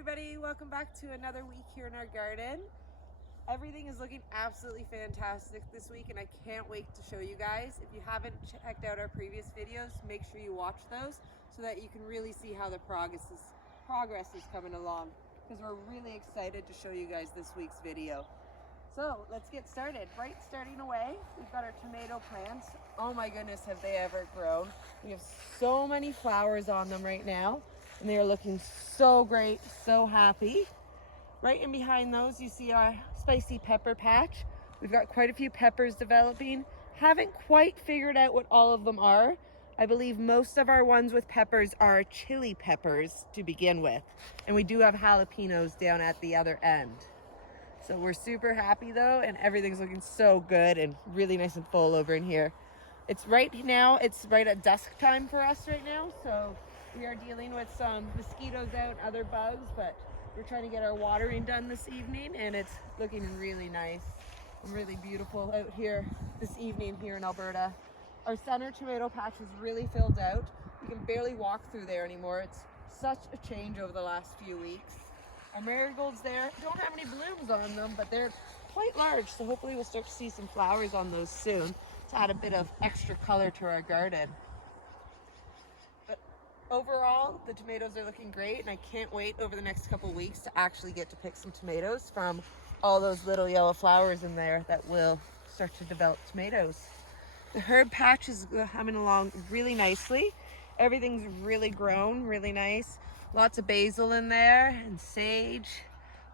everybody, welcome back to another week here in our garden. Everything is looking absolutely fantastic this week and I can't wait to show you guys. If you haven't checked out our previous videos, make sure you watch those so that you can really see how the progress is coming along, because we're really excited to show you guys this week's video. So let's get started. Right, starting away, we've got our tomato plants. Oh my goodness, have they ever grown. We have so many flowers on them right now and they are looking so great, so happy. Right in behind those, you see our spicy pepper patch. We've got quite a few peppers developing. Haven't quite figured out what all of them are. I believe most of our ones with peppers are chili peppers to begin with. And we do have jalapenos down at the other end. So we're super happy though, and everything's looking so good and really nice and full over in here. It's right at dusk time for us right now, so we are dealing with some mosquitoes out, other bugs, but we're trying to get our watering done this evening and it's looking really nice and really beautiful out here this evening here in Alberta. Our center tomato patch is really filled out. You can barely walk through there anymore. It's such a change over the last few weeks. Our marigolds there don't have any blooms on them, but they're quite large, so hopefully we'll start to see some flowers on those soon to add a bit of extra color to our garden. But overall, the tomatoes are looking great, and I can't wait over the next couple weeks to actually get to pick some tomatoes from all those little yellow flowers in there that will start to develop tomatoes. The herb patch is coming along really nicely. Everything's really grown really nice. Lots of basil in there and sage.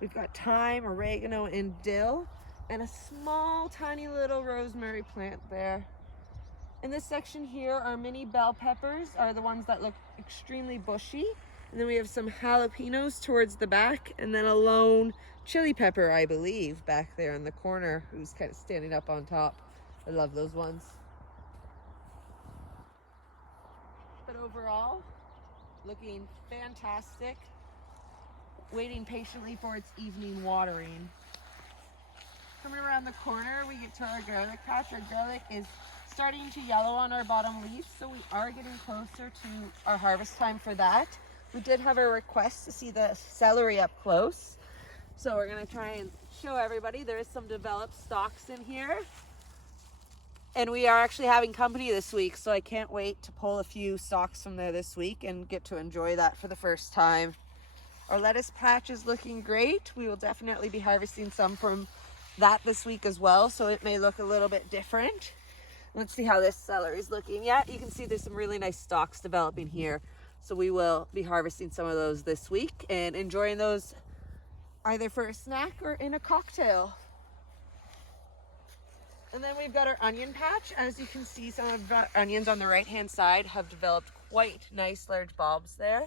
We've got thyme, oregano, and dill, and a small tiny little rosemary plant there. In this section here, our mini bell peppers are the ones that look extremely bushy. And then we have some jalapenos towards the back, and then a lone chili pepper, I believe, back there in the corner, who's kind of standing up on top. I love those ones. But overall, looking fantastic. Waiting patiently for its evening watering. Coming around the corner, we get to our garlic patch. Our garlic is starting to yellow on our bottom leaves, so we are getting closer to our harvest time for that. We did have a request to see the celery up close, so we're going to try and show everybody. There is some developed stalks in here. And we are actually having company this week, so I can't wait to pull a few stalks from there this week and get to enjoy that for the first time. Our lettuce patch is looking great. We will definitely be harvesting some from that this week as well, so it may look a little bit different. Let's see how this celery is looking. Yeah, you can see there's some really nice stalks developing here. So we will be harvesting some of those this week and enjoying those either for a snack or in a cocktail. And then we've got our onion patch. As you can see, some of the onions on the right-hand side have developed quite nice large bulbs there.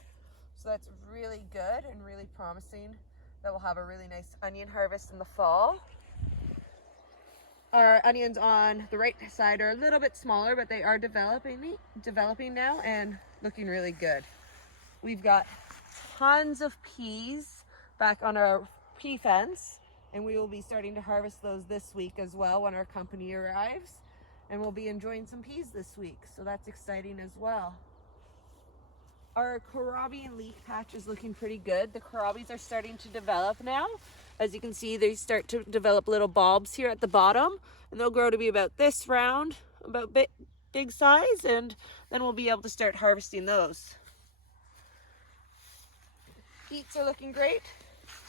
So that's really good and really promising that we'll have a really nice onion harvest in the fall. Our onions on the right side are a little bit smaller, but they are developing now and looking really good. We've got tons of peas back on our pea fence, and we will be starting to harvest those this week as well when our company arrives, and we'll be enjoying some peas this week, so that's exciting as well. Our kohlrabi and leek patch is looking pretty good. The kohlrabis are starting to develop now. As you can see, they start to develop little bulbs here at the bottom, and they'll grow to be about this round, about big size, and then we'll be able to start harvesting those. Beets are looking great.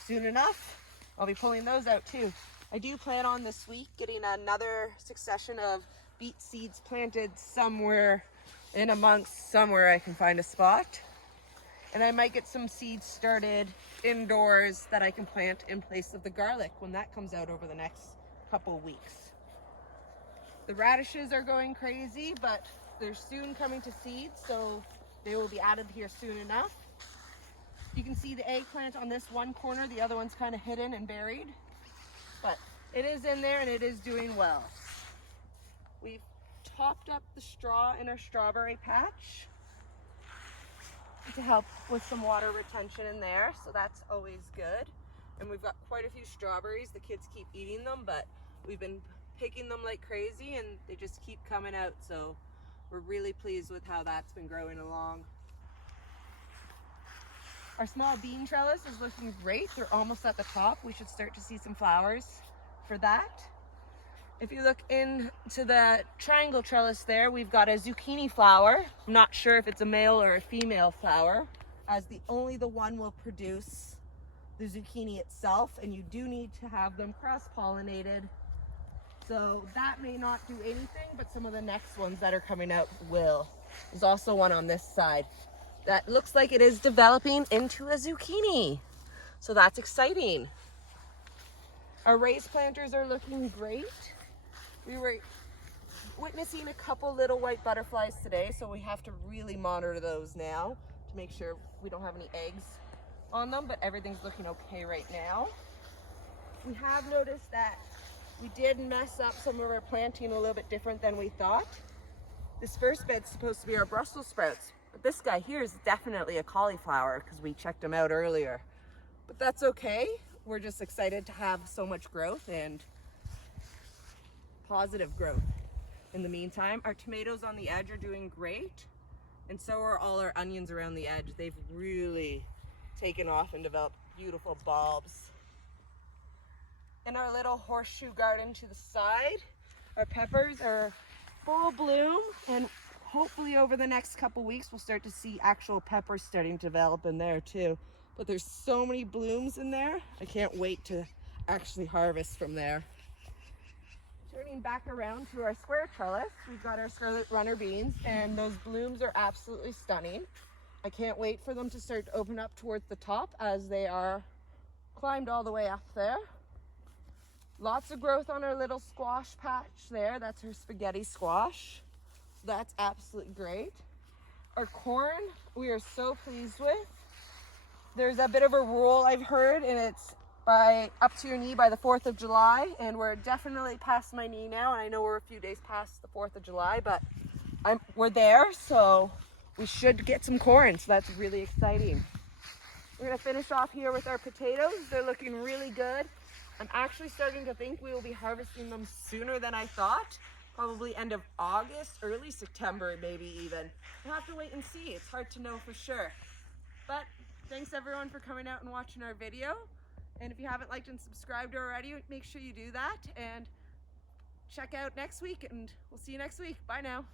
Soon enough, I'll be pulling those out too. I do plan on this week getting another succession of beet seeds planted somewhere in amongst somewhere I can find a spot. And I might get some seeds started indoors that I can plant in place of the garlic when that comes out over the next couple weeks. The radishes are going crazy, but they're soon coming to seed, so they will be added here soon enough. You can see the eggplant on this one corner, the other one's kind of hidden and buried, but it is in there and it is doing well. We've topped up the straw in our strawberry patch to help with some water retention in there, so that's always good. And we've got quite a few strawberries. The kids keep eating them, but we've been picking them like crazy and they just keep coming out, so we're really pleased with how that's been growing along. Our small bean trellis is looking great. They're almost at the top. We should start to see some flowers for that. If you look into the triangle trellis there, we've got a zucchini flower. I'm not sure if it's a male or a female flower, as only the one will produce the zucchini itself, and you do need to have them cross-pollinated. So that may not do anything, but some of the next ones that are coming out will. There's also one on this side that looks like it is developing into a zucchini. So that's exciting. Our raised planters are looking great. We were witnessing a couple little white butterflies today, so we have to really monitor those now to make sure we don't have any eggs on them, but everything's looking okay right now. We have noticed that we did mess up some of our planting a little bit different than we thought. This first bed's supposed to be our Brussels sprouts, but this guy here is definitely a cauliflower because we checked him out earlier. But that's okay. We're just excited to have so much growth and positive growth. In the meantime, our tomatoes on the edge are doing great, and so are all our onions around the edge. They've really taken off and developed beautiful bulbs. In our little horseshoe garden to the side, our peppers are full bloom, and hopefully over the next couple weeks we'll start to see actual peppers starting to develop in there too. But there's so many blooms in there, I can't wait to actually harvest from there. Turning back around to our square trellis, we've got our scarlet runner beans, and those blooms are absolutely stunning. I can't wait for them to start to open up towards the top as they are climbed all the way up there. Lots of growth on our little squash patch there. That's our spaghetti squash. So that's absolutely great. Our corn, we are so pleased with. There's a bit of a rule I've heard, and it's up to your knee by the 4th of July, and we're definitely past my knee now, and I know we're a few days past the 4th of July, but we're there, so we should get some corn, so that's really exciting. We're gonna finish off here with our potatoes. They're looking really good. I'm actually starting to think we will be harvesting them sooner than I thought, probably end of August, early September maybe even. We'll have to wait and see. It's hard to know for sure. But thanks everyone for coming out and watching our video. And if you haven't liked and subscribed already, make sure you do that, and check out next week, and we'll see you next week. Bye now.